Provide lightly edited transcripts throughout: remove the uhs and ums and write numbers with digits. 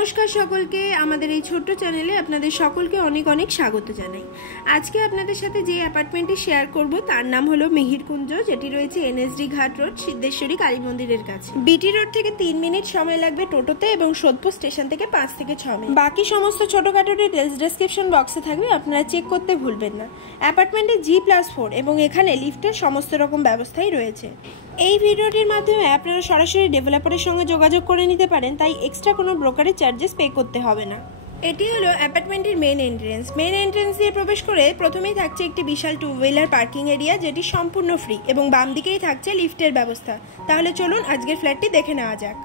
নমস্কার সকলকে আমাদের এই ছোট্ট চ্যানেলে আপনাদের সকলকে অনেক অনেক স্বাগত জানাই। আজকে আপনাদের সাথে যে অ্যাপার্টমেন্টটি শেয়ার করব তার নাম হলো মিহিরকুঞ্জ, যেটি রয়েছে এনএসডি ঘাট রোড, সিদ্ধেশ্বরী কালী মন্দিরের কাছে। বিটি রোড থেকে 3 মিনিট সময় লাগবে টোটোতে এবং সোদপুর স্টেশন থেকে 5 থেকে 6 মিনিট। বাকি সমস্ত ছোটখাটো ডিটেলস ডেসক্রিপশন বক্সে থাকবে, আপনারা চেক করতে ভুলবেন না। অ্যাপার্টমেন্টে G+4 এবং এখানে লিফটের সমস্ত রকম ব্যবস্থাই রয়েছে। এই ভিডিওটির মাধ্যমে আপনারা সরাসরি ডেভেলপারের সঙ্গে যোগাযোগ করে নিতে পারেন, তাই এক্সট্রা কোনো ব্রোকারেজ চার্জেস পে করতে হবে না। এটি হলো অ্যাপার্টমেন্টের মেন এন্ট্রেন্স দিয়ে প্রবেশ করে প্রথমেই থাকছে একটি বিশাল 2 হুইলার পার্কিং এরিয়া, যেটি সম্পূর্ণ ফ্রি এবং বাম দিকেই থাকছে লিফটের ব্যবস্থা। তাহলে চলুন আজকের ফ্ল্যাটটি দেখে নেওয়া যাক।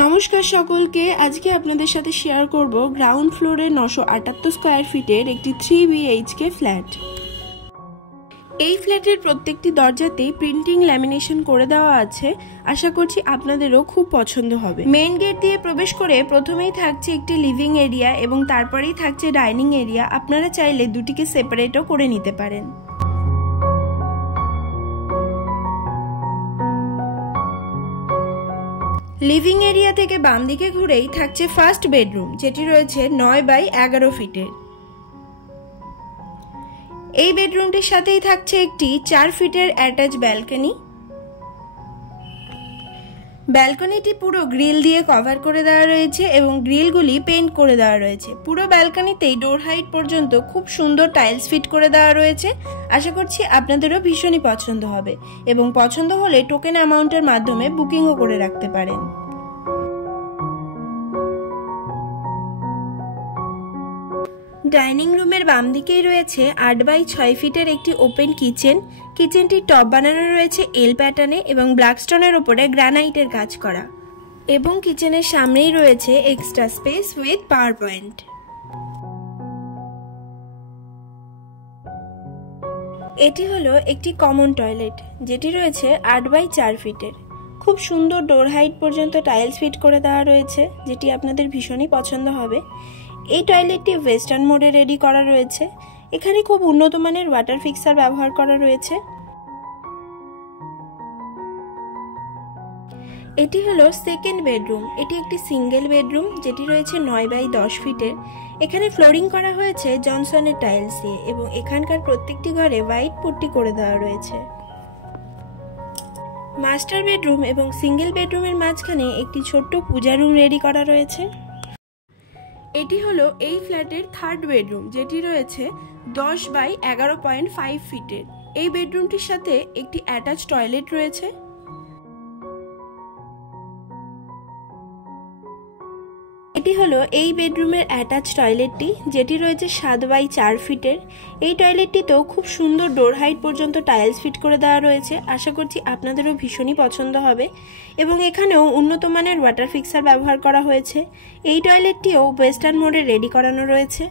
নমস্কার সকলকে, আজকে আপনাদের সাথে শেয়ার করব গ্রাউন্ড ফ্লোরে 978 স্কোয়ার ফিটের একটি 3 BHK ফ্ল্যাট। এই ফ্ল্যাটের প্রত্যেকটি দরজাতেই প্রিন্টিং ল্যামিনেশন করে দেওয়া আছে। আশা করছি আপনাদেরও খুব পছন্দ হবে। মেইন গেট দিয়ে প্রবেশ করে প্রথমেই থাকছে একটি লিভিং এরিয়া এবং তারপরেই থাকছে ডাইনিং এরিয়া। আপনারা চাইলে দুটিকে সেপারেটও করে নিতে পারেন। লিভিং এরিয়া থেকে বাম দিকে ঘুরেই থাকছে ফার্স্ট বেডরুম, যেটি রয়েছে 9x11 ফিটের। এই বেডরুমটির সাথেই থাকছে একটি 4 ফিটের অ্যাটাচ ব্যালকনি। ব্যালকনিটি পুরো গ্রিল দিয়ে কভার করে দেওয়া রয়েছে এবং গ্রিলগুলি পেইন্ট করে দেওয়া রয়েছে। পুরো ব্যালকনিতেই ডোর হাইট পর্যন্ত খুব সুন্দর টাইলস ফিট করে দেওয়া রয়েছে। আশা করছি আপনাদেরও ভীষণই পছন্দ হবে এবং পছন্দ হলে টোকেন অ্যামাউন্টের মাধ্যমে বুকিংও করে রাখতে পারেন। ডাইনিং রুমের বাম দিকেই রয়েছে 8x6 ফিটের একটি ওপেন কিচেন। কিচেনটির টপ বানানো রয়েছে এল প্যাটার্নে এবং ব্ল্যাকস্টোনের উপরে গ্রানাইটের কাজ করা, এবং কিচেনের সামনেই রয়েছে extra space with power point. এটি হলো একটি কমন টয়লেট, যেটি রয়েছে 8x4 ফিটের। খুব সুন্দর ডোর হাইট পর্যন্ত টাইলস ফিট করে দেওয়া রয়েছে, যেটি আপনাদের ভীষণই পছন্দ হবে। এই টয়লেটটি ওয়েস্টার্ন মোডে রেডি করা রয়েছে। এখানে খুব উন্নত মানের ওয়াটার ফিক্সার ব্যবহার করা রয়েছে। এটি হলো সেকেন্ড বেডরুম। এটি একটি সিঙ্গেল বেডরুম, যেটি রয়েছে 9x10 ফিটের। এখানে ফ্লোরিং করা হয়েছে জনসনের টাইলস দিয়ে এবং এখানকার প্রত্যেকটি ঘরে হোয়াইট পট্টি করে দেওয়া রয়েছে। মাস্টার বেডরুম এবং সিঙ্গেল বেডরুমের মাঝখানে একটি ছোট্ট পূজা রুম রেডি করা রয়েছে। এটি হলো এই ফ্ল্যাটের থার্ড বেডরুম, যেটি রয়েছে 10x11.5 ফিটের। এই বেডরুমটির সাথে একটি অ্যাটাচ টয়লেট রয়েছে। এটি হলো এই বেডরুমের অ্যাটাচ টয়লেটটি, যেটি রয়েছে 7x4 ফিটের। এই টয়লেটটিতেও খুব সুন্দর ডোর হাইট পর্যন্ত টাইলস ফিট করে দেওয়া রয়েছে। আশা করছি আপনাদেরও ভীষণই পছন্দ হবে এবং এখানেও উন্নত মানের ওয়াটার ফিক্সার ব্যবহার করা হয়েছে। এই টয়লেটটিও ওয়েস্টার্ন মোডে রেডি করানো রয়েছে।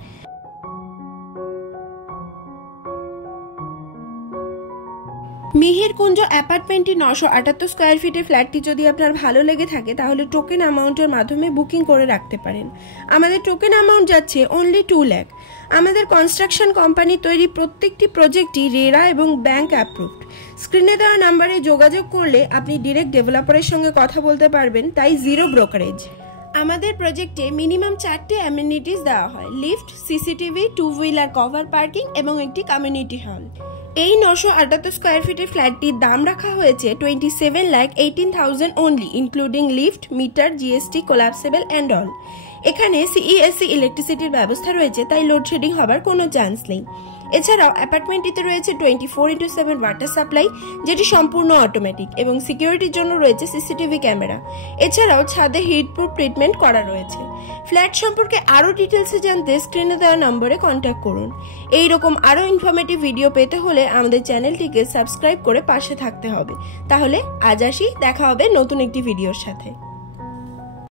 মিহিরকুঞ্জ অ্যাপার্টমেন্টটি 978 স্কোয়ার ফিটের ফ্ল্যাটটি যদি আপনার ভালো লেগে থাকে তাহলে টোকেন অ্যামাউন্টের মাধ্যমে বুকিং করে রাখতে পারেন। আমাদের টোকেন অ্যামাউন্ট যাচ্ছে অনলি 2 লাখ। আমাদের কনস্ট্রাকশন কোম্পানি তৈরি প্রত্যেকটি প্রজেক্টই রেরা এবং ব্যাংক অ্যাপ্রুভড। স্ক্রিনে দেওয়া নাম্বারে যোগাযোগ করলে আপনি ডিরেক্ট ডেভেলপারের সঙ্গে কথা বলতে পারবেন, তাই জিরো ব্রোকারেজ। আমাদের প্রজেক্টে মিনিমাম 4টে অ্যামেনিটিস দেওয়া হয়: lift, CCTV, 2 wheeler cover parking এবং একটি কমিউনিটি হল। এই 978 স্কোয়ার ফিটের ফ্ল্যাটটির দাম রাখা হয়েছে 27,18,000 only, including lift, meter, GST, collapsible and all. এখানে সিইএসসি ইলেকট্রিসিটির ব্যবস্থা রয়েছে, তাই লোডশেডিং হবার কোনো চান্স নেই। এছাড়াও অ্যাপার্টমেন্টটিতে রয়েছে 24/7 ওয়াটার সাপ্লাই, যেটি সম্পূর্ণ অটোমেটিক, এবং সিকিউরিটির জন্য রয়েছে সিসিটিভি ক্যামেরা। এছাড়াও ছাদে হিটপ্রুফ ট্রিটমেন্ট করা রয়েছে। ফ্ল্যাট সম্পর্কে আরও ডিটেলসে জানতে স্ক্রিনে দেওয়া নম্বরে কন্ট্যাক্ট করুন। এইরকম আরও ইনফরমেটিভ ভিডিও পেতে হলে আমাদের চ্যানেলটিকে সাবস্ক্রাইব করে পাশে থাকতে হবে। তাহলে আজ আসি, দেখা হবে নতুন একটি ভিডিওর সাথে।